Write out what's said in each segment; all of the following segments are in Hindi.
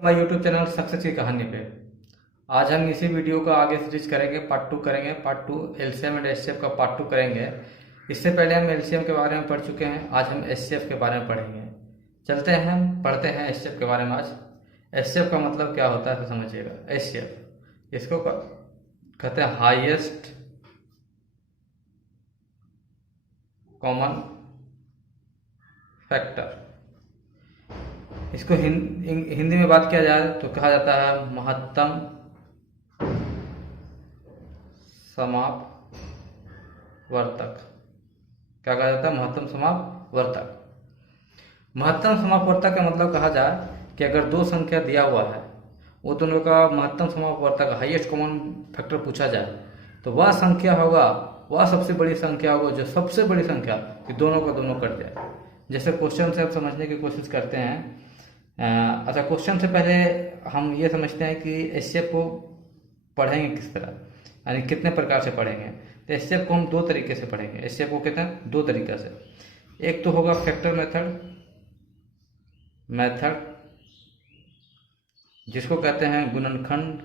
हमारे यूट्यूब चैनल सक्सेस की कहानी पे आज हम इसी वीडियो का आगे सीरीज करेंगे। पार्ट 2 करेंगे। पार्ट 2 एलसीएम एंड एचसीएफ का पार्ट 2 करेंगे। इससे पहले हम एलसीएम के बारे में पढ़ चुके हैं। आज हम एचसीएफ के बारे में पढ़ेंगे। चलते हैं, हम पढ़ते हैं एचसीएफ के बारे में। आज एचसीएफ का मतलब क्या होता है तो समझिएगा। एचसीएफ इसको कहते हैं हाईएस्ट कॉमन फैक्टर। इसको हिंदी में बात किया जाए तो कहा जाता है महत्तम समापवर्तक। क्या कहा जाता है? महत्तम समापवर्तक। महत्तम समापवर्तक का मतलब कहा जाए कि अगर दो संख्या दिया हुआ है, वो दोनों का महत्तम समापवर्तक हाईएस्ट कॉमन फैक्टर पूछा जाए तो वह संख्या होगा, वह सबसे बड़ी संख्या होगा जो सबसे बड़ी संख्या कि दोनों का दोनों कट जाए। जैसे क्वेश्चन से आप समझने की कोशिश करते हैं। अच्छा, क्वेश्चन से पहले हम ये समझते हैं कि एचसीएफ को पढ़ेंगे किस तरह, यानी कितने प्रकार से पढ़ेंगे। तो एचसीएफ को हम दो तरीके से पढ़ेंगे। एचसीएफ को कहते हैं दो तरीका से। एक तो होगा फैक्टर मेथड जिसको कहते हैं गुणनखंड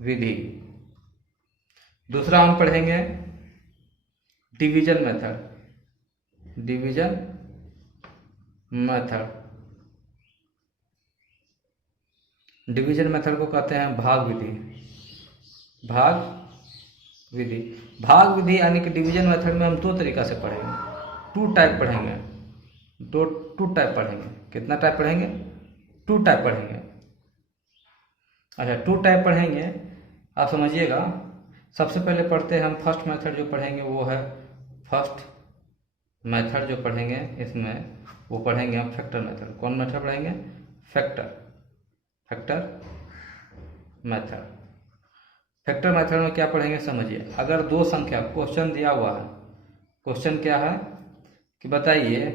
विधि। दूसरा हम पढ़ेंगे डिवीजन मेथड। डिवीजन मेथड को कहते हैं भाग विधि यानी कि डिवीजन मेथड में हम दो तरीका से पढ़ेंगे। टू टाइप पढ़ेंगे। कितना टाइप पढ़ेंगे? टू टाइप पढ़ेंगे। अच्छा, टू टाइप पढ़ेंगे, आप समझिएगा। सबसे पहले पढ़ते हैं हम फर्स्ट मेथड जो पढ़ेंगे वो है फर्स्ट मेथड जो पढ़ेंगे इसमें वो पढ़ेंगे हम फैक्टर मेथड। कौन मेथड पढ़ेंगे? Factor method. फैक्टर मेथड में क्या पढ़ेंगे समझिए। अगर दो संख्या, क्वेश्चन दिया हुआ है, क्वेश्चन क्या है कि बताइए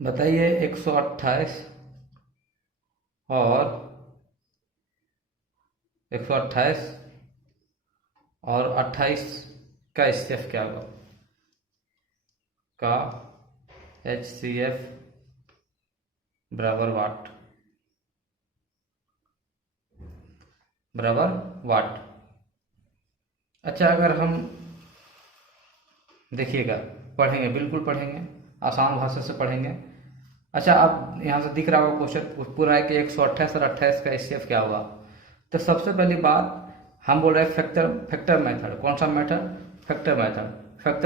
128 और 28 का एचसीएफ क्या होगा? का एचसीएफ बराबर वाट। अच्छा, अगर हम देखिएगा, पढ़ेंगे, बिल्कुल पढ़ेंगे, आसान भाषा से पढ़ेंगे। अच्छा, अब यहाँ से दिख रहा होगा क्वेश्चन पूरा है कि 128 और 28 का एचसीएफ क्या होगा। तो सबसे पहली बात हम बोल रहे हैं फैक्टर मेथड। कौन सा मेथड? फैक्टर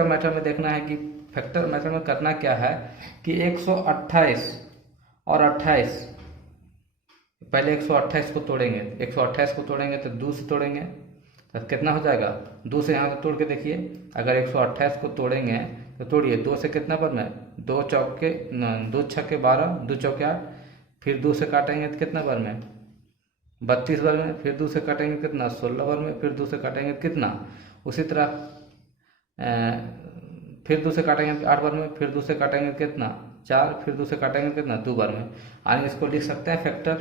मेथड में देखना है कि फैक्टर मेथड में करना क्या है कि 128 और 28, पहले 128 को तोड़ेंगे। 128 को तोड़ेंगे तो 2 से तोड़ेंगे तो कितना हो जाएगा? 2 से यहाँ से तोड़ के देखिए। अगर 128 को तोड़ेंगे तो तोड़िए, 2 से कितना बार में? 2 छक्के 12, 2 चौके 8, फिर 2 से काटेंगे तो कितना बार में? 32 बार में। फिर 2 से काटेंगे कितना? 16 बार में। फिर 2 से काटेंगे कितना? उसी तरह फिर 2 से काटेंगे 8 बार में। फिर 2 से काटेंगे कितना? 4। फिर 2 से काटेंगे कितना? 2 बार में। यानी इसको लिख सकते हैं फैक्टर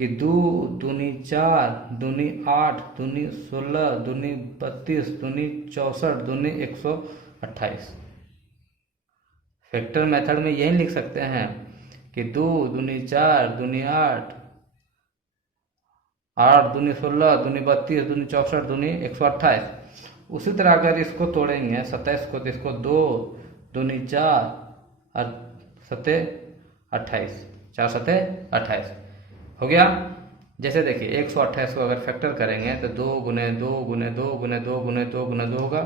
कि 2 दूनी 4 दूनी 8 दूनी 16 दूनी 32 दूनी 64 दूनी 128। फैक्टर मेथड में यही लिख सकते हैं कि 2 दूनी 4 दूनी 8 दूनी 16 दूनी 32 दूनी 64 दूनी 128। उसी तरह अगर इसको तोड़ेंगे 27 को, तो इसको 2 दूनी 4 और 7 28, 4 7 28 हो गया। जैसे देखिए 128 को अगर फैक्टर करेंगे तो 2 गुने 2 गुने 2 गुने 2 गुने 2 गुने 2 होगा।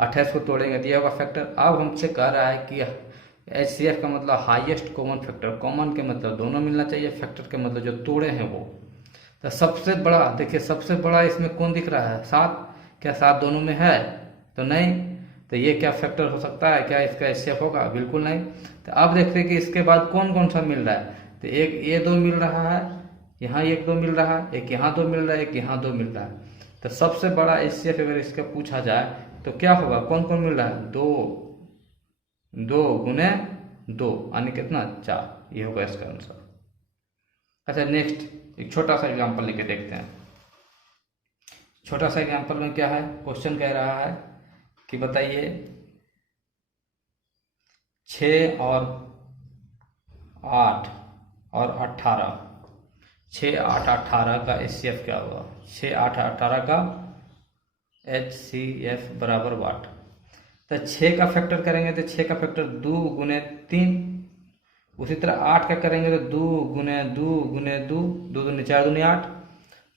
28 को तोड़ेंगे दिया होगा फैक्टर। अब हमसे कह रहा है कि एचसीएफ का मतलब हाईएस्ट कॉमन फैक्टर। कॉमन के मतलब दोनों मिलना चाहिए, फैक्टर के मतलब जो तोड़े हैं वो। तो सबसे बड़ा देखिए, सबसे बड़ा इसमें कौन दिख रहा है? 7। क्या 7 दोनों में है? तो नहीं। तो ये क्या फैक्टर हो सकता है? क्या इसका एचसीएफ होगा? बिल्कुल नहीं। तो अब देखते हैं कि इसके बाद कौन कौन सा मिल रहा है। तो एक ये 2 मिल रहा है, यहाँ एक 2 मिल रहा है, एक यहाँ 2 मिल रहा है, एक यहाँ 2 मिल रहा है। तो सबसे बड़ा एचसीएफ अगर इसका पूछा जाए तो क्या होगा? कौन कौन मिल रहा है? 2 गुने 2 यानी कितना? 4। ये होगा इसका आंसर। अच्छा, नेक्स्ट एक छोटा सा एग्जांपल लेके देखते हैं। छोटा सा एग्जांपल में क्या है? क्वेश्चन कह रहा है कि बताइए 6 और 8 और 18, 6, 8, 18 का HCF क्या होगा? 6, 8, 18 का HCF बराबर वाट। तो 6 का फैक्टर करेंगे तो 6 का फैक्टर 2 गुने 3। उसी तरह 8 का करेंगे तो 2 गुने 2 गुने 2, 2 दूनी 4 दूनी 8।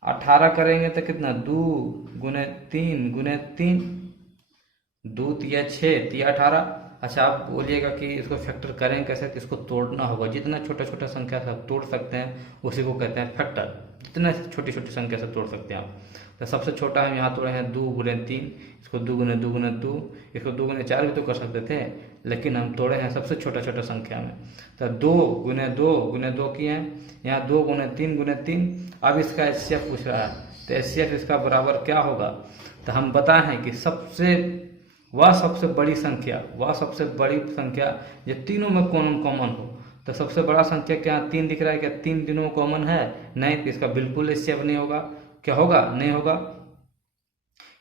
18 करेंगे तो कितना? 2 गुने 3 गुने 3, 2 तिया 6 तिया 18। अच्छा, आप बोलिएगा कि इसको फैक्टर करें कैसे? कि इसको तोड़ना होगा। जितना छोटा छोटा संख्या से आप तोड़ सकते हैं उसी को कहते हैं फैक्टर। जितना छोटी छोटी संख्या से तोड़ सकते हैं आप। तो सबसे छोटा हम यहाँ तोड़े हैं 2 गुने 3, इसको 2 गुने 2 गुने 2, इसको 2 गुने 4 भी तो कर सकते थे, लेकिन हम तोड़े हैं सबसे छोटा छोटा संख्या में। तो 2 गुने 2 गुने 2 किए हैं, यहाँ 2 गुने 3 गुने 3। अब इसका HCF पूछ रहा है, तो HCF इसका बराबर क्या होगा? तो हम बताए हैं कि सबसे बड़ी संख्या जो तीनों में कॉमन हो। तो सबसे बड़ा संख्या क्या 3 दिख रहा है? क्या 3 तीनों में कॉमन है? नहीं, तो इसका बिल्कुल HCF नहीं होगा। क्या होगा? नहीं होगा।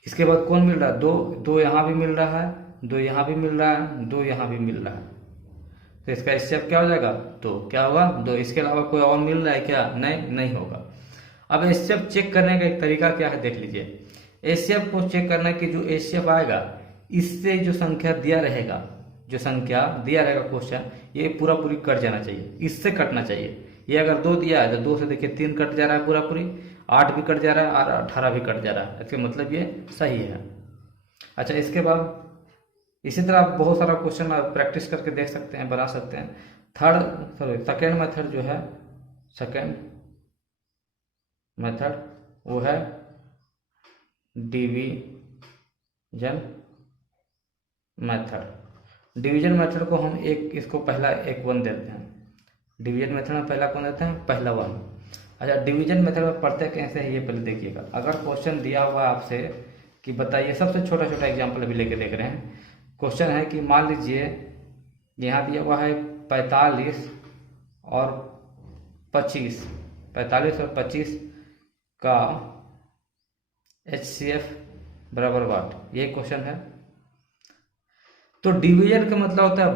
इसके बाद कौन मिल रहा है? 2, 2 यहाँ भी मिल रहा है, 2 यहाँ भी मिल रहा है, 2 यहाँ भी मिल रहा है। तो इसका HCF क्या हो जाएगा? 2। क्या होगा? 2। इसके अलावा कोई और मिल रहा है क्या? नहीं होगा। अब HCF चेक करने का एक तरीका क्या है, देख लीजिए। HCF को चेक करना कि जो HCF आएगा, इससे जो संख्या दिया रहेगा क्वेश्चन, ये पूरा पूरी कट जाना चाहिए, इससे कटना चाहिए। ये अगर 2 दिया है तो 2 से देखिए 3 कट जा रहा है पूरा पूरी, 8 भी कट जा रहा है और 18 भी कट जा रहा है। इसका मतलब ये सही है। अच्छा, इसके बाद इसी तरह आप बहुत सारा क्वेश्चन प्रैक्टिस करके देख सकते हैं, बना सकते हैं। सेकेंड मेथड जो है, सेकेंड मेथड वो है डिवीजन मेथड को हम इसको पहला 1 देते हैं। डिवीजन मेथड में पहला कौन देते हैं? पहला 1। अच्छा, डिवीजन मेथड में पढ़ते कैसे है ये पहले देखिएगा। अगर क्वेश्चन दिया हुआ है आपसे कि बताइए, सबसे छोटा छोटा एग्जाम्पल अभी लेके देख रहे हैं। क्वेश्चन है कि मान लीजिए यहाँ दिया हुआ है 45 और 25 का HCF बराबर वाट, ये क्वेश्चन है। तो डिवीजन का मतलब होता है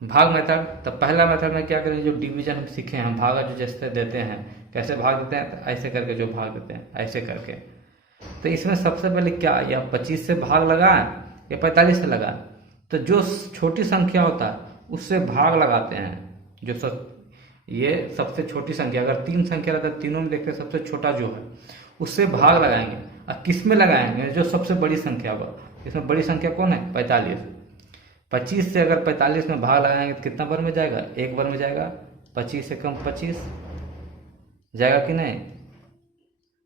भाग मेथड। तो पहला मेथड में क्या करेंगे, जो डिवीजन हम सीखे हैं, भाग जो जैसे देते हैं, कैसे भाग देते हैं? तो ऐसे करके जो भाग देते हैं, ऐसे करके। तो इसमें सबसे पहले क्या, या 25 से भाग लगाएं या 45 से लगाएं? तो जो छोटी संख्या होता है उससे भाग लगाते हैं। ये सबसे छोटी संख्या, अगर 3 संख्या रहता है, तीनों में देखते हैं सबसे छोटा जो है उससे भाग लगाएंगे। और किस में लगाएंगे? जो सबसे बड़ी संख्या होगा। इसमें बड़ी संख्या कौन है? 45। 25 से अगर 45 में भाग लगाएंगे तो कितना बार में जाएगा? 1 बार में जाएगा। 25 से कम 25 जाएगा कि नहीं?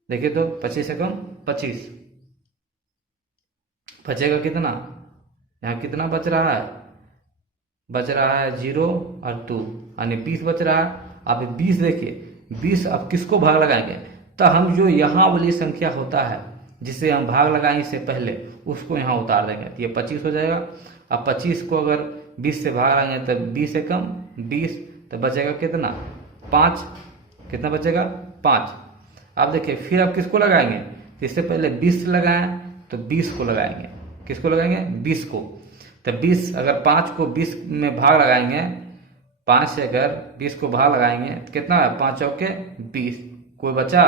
देखिए तो 25 से कम 25 बचेगा कितना? यहाँ कितना बच रहा है? बच रहा है 0 और 2, यानी 20 बच रहा है। अब 20 देखिए, 20 अब किसको भाग लगाएंगे? तो हम जो यहाँ वाली संख्या होता है जिसे हम भाग लगाएंगे इससे पहले, उसको यहाँ उतार देंगे, ये 25 हो जाएगा। अब 25 को अगर 20 से भाग लगाएंगे तो 20 से कम 20, तो बचेगा कितना? 5। कितना बचेगा? 5। अब देखिए, फिर आप किसको लगाएंगे? इससे पहले 20 लगाएं तो 20 को लगाएंगे। किसको लगाएंगे? 20 को। तो 20, अगर 5 को 20 में भाग लगाएंगे, 5 से अगर 20 को भाग लगाएंगे तो कितना है? 5 चौके 20, कोई बचा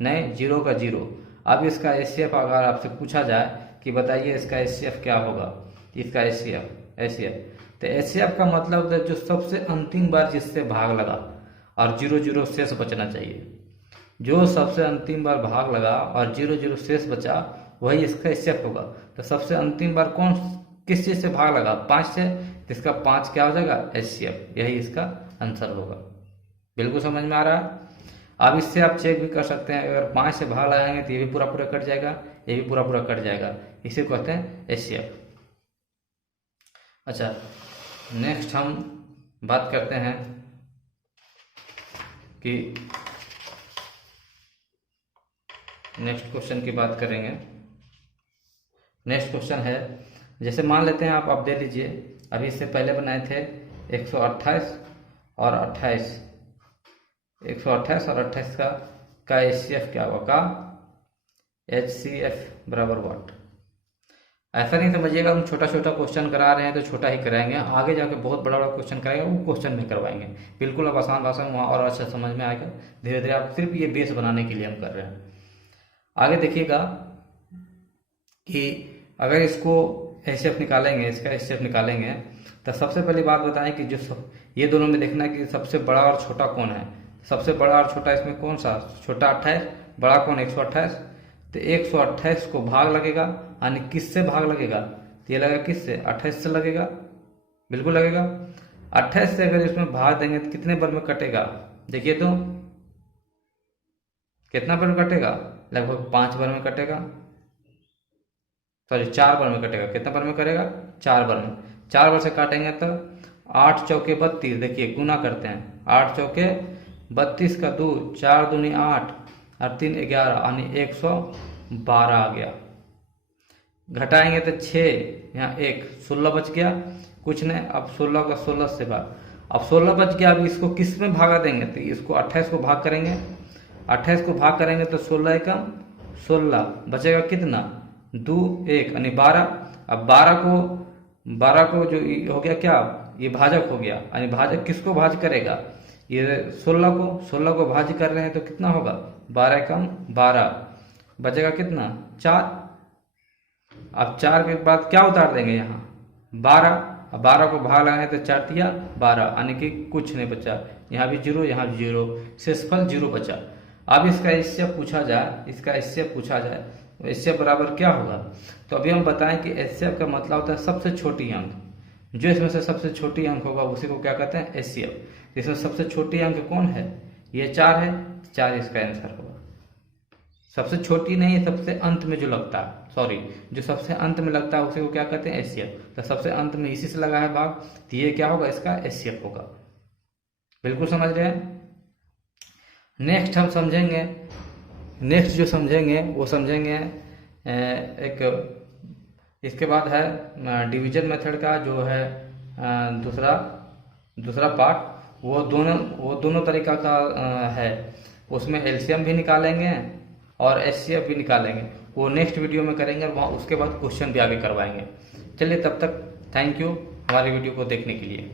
नहीं, 0 का 0। अब इसका HCF अगर आपसे पूछा जाए कि बताइए इसका HCF क्या होगा, इसका HCF तो HCF का मतलब है जो सबसे अंतिम बार जिससे भाग लगा और 0 शेष बचना चाहिए। जो सबसे अंतिम बार भाग लगा और 0 शेष बचा, वही इसका HCF होगा। तो सबसे अंतिम बार किस चीज से भाग लगा? 5 से। इसका 5 क्या हो जाएगा? HCF। यही इसका आंसर होगा। बिल्कुल समझ में आ रहा है? अब इससे आप चेक भी कर सकते हैं, अगर 5 से भाग लगाएंगे तो ये भी पूरा पूरा कट जाएगा, ये भी पूरा पूरा कट जाएगा। इसे कहते हैं HCF। अच्छा, नेक्स्ट हम बात करते हैं कि नेक्स्ट क्वेश्चन की बात करेंगे। नेक्स्ट क्वेश्चन है, जैसे मान लेते हैं आप दे लीजिए, अभी इससे पहले बनाए थे 128 और 28, 128 और 28 का HCF क्या होगा? HCF बराबर वाट। ऐसा नहीं समझिएगा हम छोटा छोटा क्वेश्चन करा रहे हैं तो छोटा ही कराएंगे, आगे जाके बहुत बड़ा बड़ा क्वेश्चन कराएंगे वो क्वेश्चन में करवाएंगे। बिल्कुल अब आसान भाषा में वहाँ और अच्छा समझ में आएगा। धीरे धीरे आप सिर्फ ये बेस बनाने के लिए हम कर रहे हैं। आगे देखिएगा कि अगर इसको एचसीएफ निकालेंगे, इसका एचसीएफ निकालेंगे तो सबसे पहली बात बताएं कि ये दोनों में देखना है कि सबसे बड़ा और छोटा कौन है। सबसे बड़ा और छोटा इसमें कौन सा, छोटा 28, बड़ा कौन 128। तो 128 को भाग लगेगा, यानी किससे भाग लगेगा, तो ये लगेगा किससे, 28 से लगेगा, बिल्कुल लगेगा। 28 से अगर इसमें भाग देंगे तो कितने बार में कटेगा, देखिए तो कितना बार में कटेगा, लगभग 5 बार में कटेगा, सॉरी 4 बार में कटेगा। कितना बार में करेगा, 4 बार में। 4 बार से काटेंगे तो 8 चौके 32, देखिए गुना करते हैं, 8 चौके 32 का 2, 4 दूनी 8 और 3 11, यानी 112 आ गया। घटाएंगे तो 6, यहाँ 1, 16 बच गया, कुछ नहीं। अब 16 का 16 से भाग, अब 16 बच गया। अब इसको किस में भागा देंगे, तो इसको 28 को भाग करेंगे, 28 को भाग करेंगे तो 16 एकम 16, बचेगा कितना, 2 1, यानी 12। अब 12 को जो हो गया क्या, ये भाजक हो गया, यानी भाजक किसको भाज करेगा, ये 16 को भाज कर रहे हैं तो कितना होगा, 12 एकम 12, बचेगा कितना, 4। अब 4 के बाद क्या उतार देंगे यहाँ, 12। अब 12 को भाग लगाए तो 4 तिया 12, यानी कि कुछ नहीं बचा, यहाँ भी 0, यहाँ भी 0, शेषफल 0 बचा। अब इसका एचसीएफ पूछा जाए, तो एचसीएफ बराबर क्या होगा, तो अभी हम बताएं कि एचसीएफ का मतलब होता है सबसे छोटी अंक, जो इसमें से सबसे छोटी अंक होगा उसी को क्या कहते हैं, एचसीएफ। इसमें सबसे छोटी अंक कौन है, ये 4 है, 4 इसका आंसर होगा। सबसे छोटी नहीं, सबसे अंत में जो लगता है, जो सबसे अंत में लगता है उसी को क्या कहते हैं, एचसीएफ। तो सबसे अंत में इसी से लगा है भाग, तो ये क्या होगा, इसका एचसीएफ होगा। बिल्कुल समझ रहे हैं। नेक्स्ट हम समझेंगे, वो समझेंगे एक, इसके बाद है डिवीजन मेथड का जो है दूसरा पार्ट, वो दोनों तरीका का है। उसमें एलसीएम भी निकालेंगे और एचसीएफ भी निकालेंगे, वो नेक्स्ट वीडियो में करेंगे और वहाँ उसके बाद क्वेश्चन भी आगे करवाएंगे। चलिए तब तक थैंक यू हमारी वीडियो को देखने के लिए।